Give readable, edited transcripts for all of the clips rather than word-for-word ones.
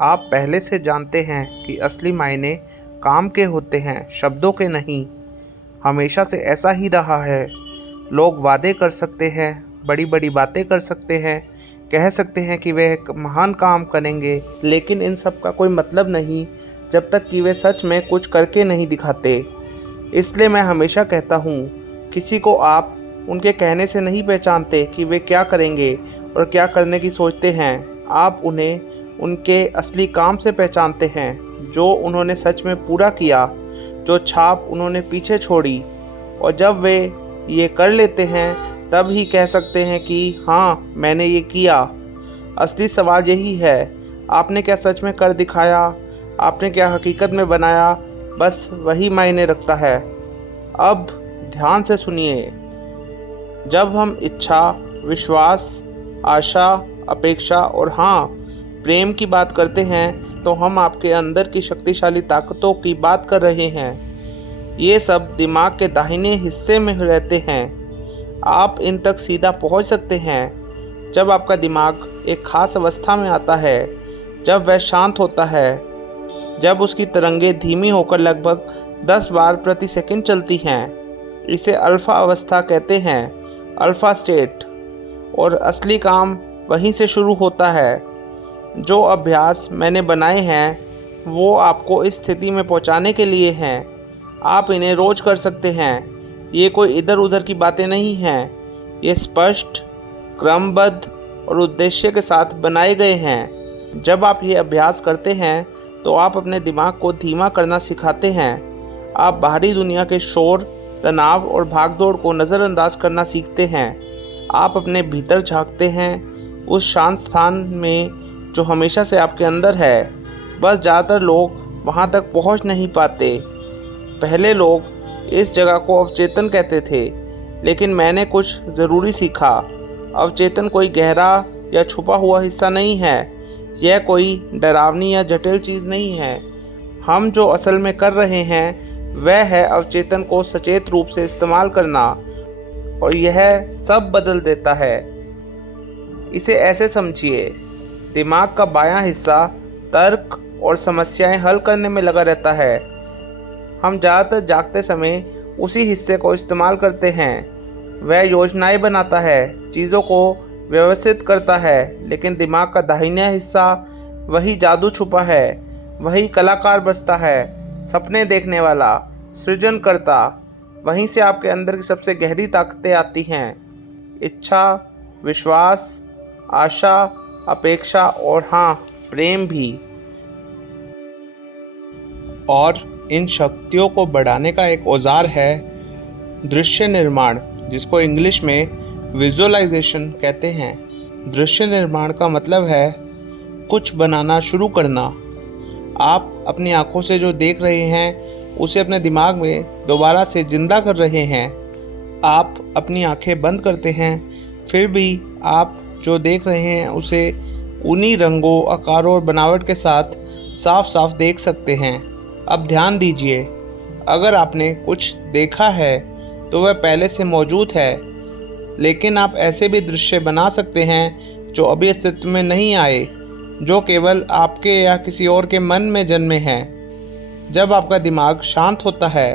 आप पहले से जानते हैं कि असली मायने काम के होते हैं, शब्दों के नहीं। हमेशा से ऐसा ही रहा है। लोग वादे कर सकते हैं, बड़ी बड़ी बातें कर सकते हैं, कह सकते हैं कि वे एक महान काम करेंगे, लेकिन इन सब का कोई मतलब नहीं जब तक कि वे सच में कुछ करके नहीं दिखाते। इसलिए मैं हमेशा कहता हूँ, किसी को आप उनके कहने से नहीं पहचानते कि वे क्या करेंगे और क्या करने की सोचते हैं। आप उन्हें उनके असली काम से पहचानते हैं, जो उन्होंने सच में पूरा किया, जो छाप उन्होंने पीछे छोड़ी। और जब वे ये कर लेते हैं तब ही कह सकते हैं कि हाँ, मैंने ये किया। असली सवाल यही है, आपने क्या सच में कर दिखाया, आपने क्या हकीकत में बनाया, बस वही मायने रखता है। अब ध्यान से सुनिए। जब हम इच्छा, विश्वास, आशा, अपेक्षा और हाँ, प्रेम की बात करते हैं तो हम आपके अंदर की शक्तिशाली ताकतों की बात कर रहे हैं। ये सब दिमाग के दाहिने हिस्से में रहते हैं। आप इन तक सीधा पहुंच सकते हैं जब आपका दिमाग एक खास अवस्था में आता है, जब वह शांत होता है, जब उसकी तरंगें धीमी होकर लगभग 10 बार प्रति सेकंड चलती हैं। इसे अल्फा अवस्था कहते हैं, अल्फा स्टेट। और असली काम वहीं से शुरू होता है। जो अभ्यास मैंने बनाए हैं वो आपको इस स्थिति में पहुंचाने के लिए हैं। आप इन्हें रोज कर सकते हैं। ये कोई इधर उधर की बातें नहीं हैं। ये स्पष्ट, क्रमबद्ध और उद्देश्य के साथ बनाए गए हैं। जब आप ये अभ्यास करते हैं तो आप अपने दिमाग को धीमा करना सिखाते हैं। आप बाहरी दुनिया के शोर, तनाव और भागदौड़ को नज़रअंदाज करना सीखते हैं। आप अपने भीतर झांकते हैं, उस शांत स्थान में जो हमेशा से आपके अंदर है। बस ज़्यादातर लोग वहाँ तक पहुँच नहीं पाते। पहले लोग इस जगह को अवचेतन कहते थे, लेकिन मैंने कुछ ज़रूरी सीखा। अवचेतन कोई गहरा या छुपा हुआ हिस्सा नहीं है। यह कोई डरावनी या जटिल चीज़ नहीं है। हम जो असल में कर रहे हैं वह है अवचेतन को सचेत रूप से इस्तेमाल करना, और यह सब बदल देता है। इसे ऐसे समझिए, दिमाग का बायां हिस्सा तर्क और समस्याएं हल करने में लगा रहता है। हम ज़्यादातर जागते समय उसी हिस्से को इस्तेमाल करते हैं। वह योजनाएं बनाता है, चीज़ों को व्यवस्थित करता है, लेकिन दिमाग का दाहिना हिस्सा वही जादू छुपा है, वही कलाकार बसता है, सपने देखने वाला, सृजन करता। वहीं से आपके अंदर की सबसे गहरी ताकतें आती हैं, इच्छा, विश्वास, आशा, अपेक्षा और हाँ, प्रेम भी। और इन शक्तियों को बढ़ाने का एक औजार है दृश्य निर्माण, जिसको इंग्लिश में विजुअलाइजेशन कहते हैं। दृश्य निर्माण का मतलब है कुछ बनाना शुरू करना। आप अपनी आंखों से जो देख रहे हैं उसे अपने दिमाग में दोबारा से जिंदा कर रहे हैं। आप अपनी आंखें बंद करते हैं, फिर भी आप जो देख रहे हैं उसे उन्हीं रंगों, आकारों और बनावट के साथ साफ साफ देख सकते हैं। अब ध्यान दीजिए, अगर आपने कुछ देखा है तो वह पहले से मौजूद है, लेकिन आप ऐसे भी दृश्य बना सकते हैं जो अभी अस्तित्व में नहीं आए, जो केवल आपके या किसी और के मन में जन्मे हैं। जब आपका दिमाग शांत होता है,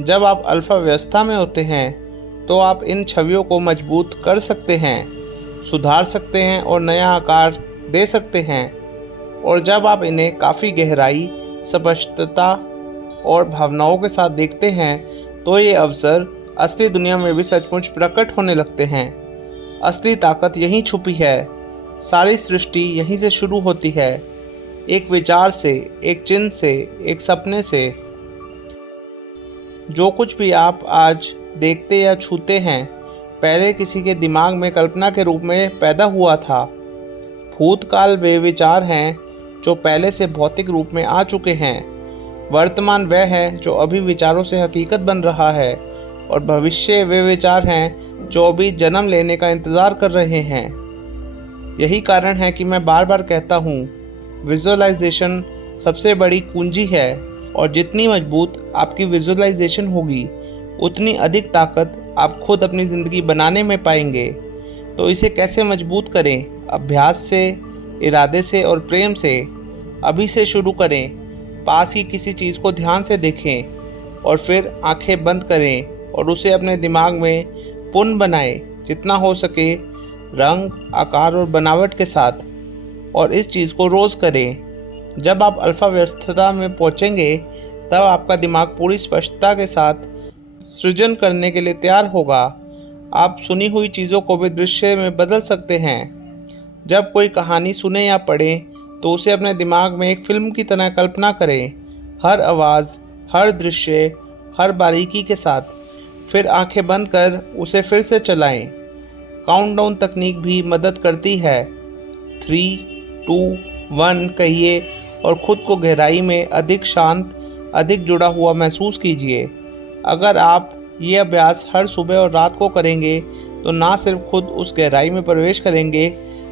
जब आप अल्फा व्यवस्था में होते हैं, तो आप इन छवियों को मजबूत कर सकते हैं, सुधार सकते हैं और नया आकार दे सकते हैं। और जब आप इन्हें काफ़ी गहराई, स्पष्टता और भावनाओं के साथ देखते हैं तो ये अवसर असली दुनिया में भी सचमुच प्रकट होने लगते हैं। असली ताकत यहीं छुपी है। सारी सृष्टि यहीं से शुरू होती है, एक विचार से, एक चिन्ह से, एक सपने से। जो कुछ भी आप आज देखते या छूते हैं पहले किसी के दिमाग में कल्पना के रूप में पैदा हुआ था। भूतकाल वे विचार हैं जो पहले से भौतिक रूप में आ चुके हैं। वर्तमान वह है जो अभी विचारों से हकीकत बन रहा है, और भविष्य वे विचार हैं जो अभी जन्म लेने का इंतज़ार कर रहे हैं। यही कारण है कि मैं बार बार कहता हूँ, विजुअलाइजेशन सबसे बड़ी कुंजी है, और जितनी मजबूत आपकी विजुअलाइजेशन होगी उतनी अधिक ताकत आप खुद अपनी ज़िंदगी बनाने में पाएंगे। तो इसे कैसे मजबूत करें? अभ्यास से, इरादे से और प्रेम से। अभी से शुरू करें। पास की किसी चीज़ को ध्यान से देखें और फिर आंखें बंद करें और उसे अपने दिमाग में पुनः बनाएं, जितना हो सके रंग, आकार और बनावट के साथ, और इस चीज़ को रोज़ करें। जब आप अल्फा व्यवस्था में पहुंचेंगे तब आपका दिमाग पूरी स्पष्टता के साथ सृजन करने के लिए तैयार होगा। आप सुनी हुई चीज़ों को भी दृश्य में बदल सकते हैं। जब कोई कहानी सुने या पढ़ें तो उसे अपने दिमाग में एक फिल्म की तरह कल्पना करें, हर आवाज़, हर दृश्य, हर बारीकी के साथ। फिर आंखें बंद कर उसे फिर से चलाएं। काउंटडाउन तकनीक भी मदद करती है। 3, 2, 1 कहिए और खुद को गहराई में अधिक शांत, अधिक जुड़ा हुआ महसूस कीजिए। अगर आप ये अभ्यास हर सुबह और रात को करेंगे तो ना सिर्फ खुद उस गहराई में प्रवेश करेंगे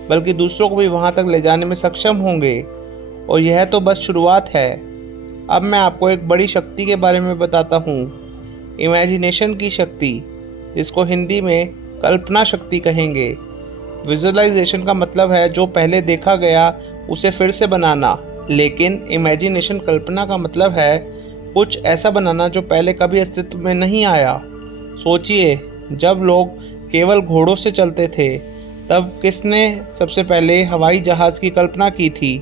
बल्कि दूसरों को भी वहाँ तक ले जाने में सक्षम होंगे। और यह तो बस शुरुआत है। अब मैं आपको एक बड़ी शक्ति के बारे में बताता हूँ, इमेजिनेशन की शक्ति, जिसको हिंदी में कल्पना शक्ति कहेंगे। विजुअलाइजेशन का मतलब है जो पहले देखा गया उसे फिर से बनाना, लेकिन इमेजिनेशन, कल्पना का मतलब है कुछ ऐसा बनाना जो पहले कभी अस्तित्व में नहीं आया। सोचिए, जब लोग केवल घोड़ों से चलते थे तब किसने सबसे पहले हवाई जहाज़ की कल्पना की थी?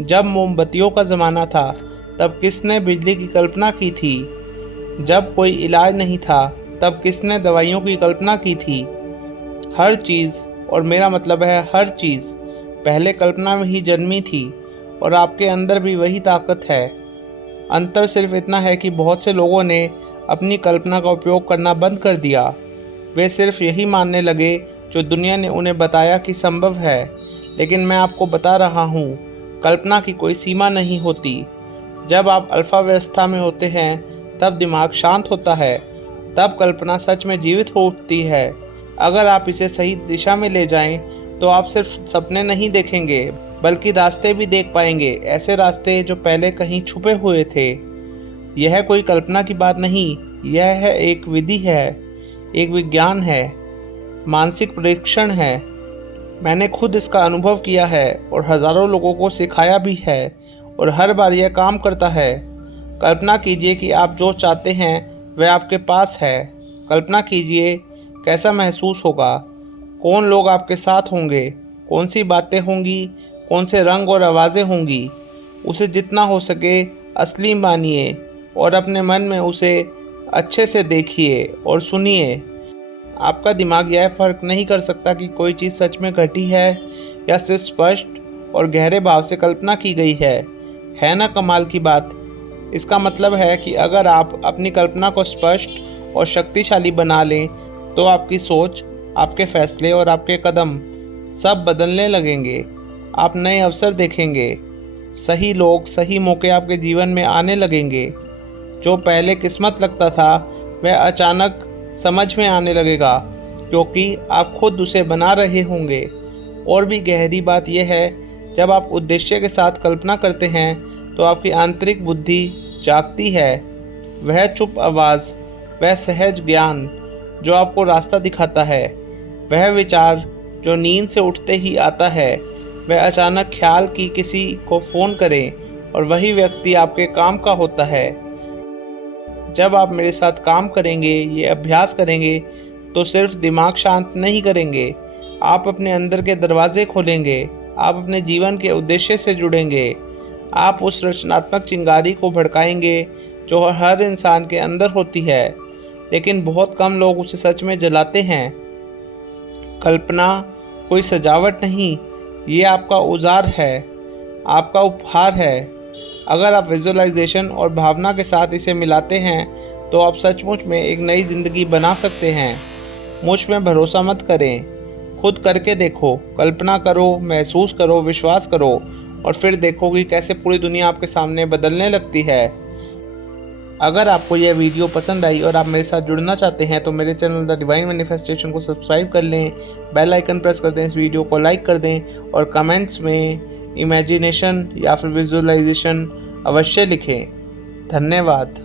जब मोमबत्तियों का ज़माना था तब किसने बिजली की कल्पना की थी? जब कोई इलाज नहीं था तब किसने दवाइयों की कल्पना की थी? हर चीज़, और मेरा मतलब है हर चीज़, पहले कल्पना में ही जन्मी थी और आपके अंदर भी वही ताकत है। अंतर सिर्फ इतना है कि बहुत से लोगों ने अपनी कल्पना का उपयोग करना बंद कर दिया। वे सिर्फ यही मानने लगे जो दुनिया ने उन्हें बताया कि संभव है। लेकिन मैं आपको बता रहा हूँ, कल्पना की कोई सीमा नहीं होती। जब आप अल्फा व्यवस्था में होते हैं तब दिमाग शांत होता है, तब कल्पना सच में जीवित हो उठती है। अगर आप इसे सही दिशा में ले जाएं तो आप सिर्फ सपने नहीं देखेंगे बल्कि रास्ते भी देख पाएंगे, ऐसे रास्ते जो पहले कहीं छुपे हुए थे। यह कोई कल्पना की बात नहीं, यह एक विधि है, एक विज्ञान है, मानसिक परीक्षण है। मैंने खुद इसका अनुभव किया है और हज़ारों लोगों को सिखाया भी है, और हर बार यह काम करता है। कल्पना कीजिए कि आप जो चाहते हैं वह आपके पास है। कल्पना कीजिए कैसा महसूस होगा, कौन लोग आपके साथ होंगे, कौन सी बातें होंगी, कौन से रंग और आवाज़ें होंगी। उसे जितना हो सके असली मानिए और अपने मन में उसे अच्छे से देखिए और सुनिए। आपका दिमाग यह फ़र्क नहीं कर सकता कि कोई चीज़ सच में घटी है या सिर्फ स्पष्ट और गहरे भाव से कल्पना की गई है ना कमाल की बात? इसका मतलब है कि अगर आप अपनी कल्पना को स्पष्ट और शक्तिशाली बना लें तो आपकी सोच, आपके फैसले और आपके कदम सब बदलने लगेंगे। आप नए अवसर देखेंगे, सही लोग, सही मौके आपके जीवन में आने लगेंगे। जो पहले किस्मत लगता था वह अचानक समझ में आने लगेगा, क्योंकि आप खुद उसे बना रहे होंगे। और भी गहरी बात यह है, जब आप उद्देश्य के साथ कल्पना करते हैं तो आपकी आंतरिक बुद्धि जागती है। वह चुप आवाज़, वह सहज ज्ञान जो आपको रास्ता दिखाता है, वह विचार जो नींद से उठते ही आता है, वह अचानक ख्याल कि किसी को फ़ोन करें और वही व्यक्ति आपके काम का होता है। जब आप मेरे साथ काम करेंगे, ये अभ्यास करेंगे, तो सिर्फ दिमाग शांत नहीं करेंगे, आप अपने अंदर के दरवाजे खोलेंगे, आप अपने जीवन के उद्देश्य से जुड़ेंगे, आप उस रचनात्मक चिंगारी को भड़काएंगे जो हर इंसान के अंदर होती है, लेकिन बहुत कम लोग उसे सच में जलाते हैं। कल्पना कोई सजावट नहीं, ये आपका औजार है, आपका उपहार है। अगर आप विजुअलाइजेशन और भावना के साथ इसे मिलाते हैं तो आप सचमुच में एक नई ज़िंदगी बना सकते हैं। मुझ में भरोसा मत करें, खुद करके देखो, कल्पना करो, महसूस करो, विश्वास करो, और फिर देखो कि कैसे पूरी दुनिया आपके सामने बदलने लगती है। अगर आपको यह वीडियो पसंद आई और आप मेरे साथ जुड़ना चाहते हैं तो मेरे चैनल द डिवाइन मैनिफेस्टेशन को सब्सक्राइब कर लें, बेल आइकन प्रेस कर दें, इस वीडियो को लाइक कर दें और कमेंट्स में इमेजिनेशन या फिर विजुअलाइजेशन अवश्य लिखें। धन्यवाद।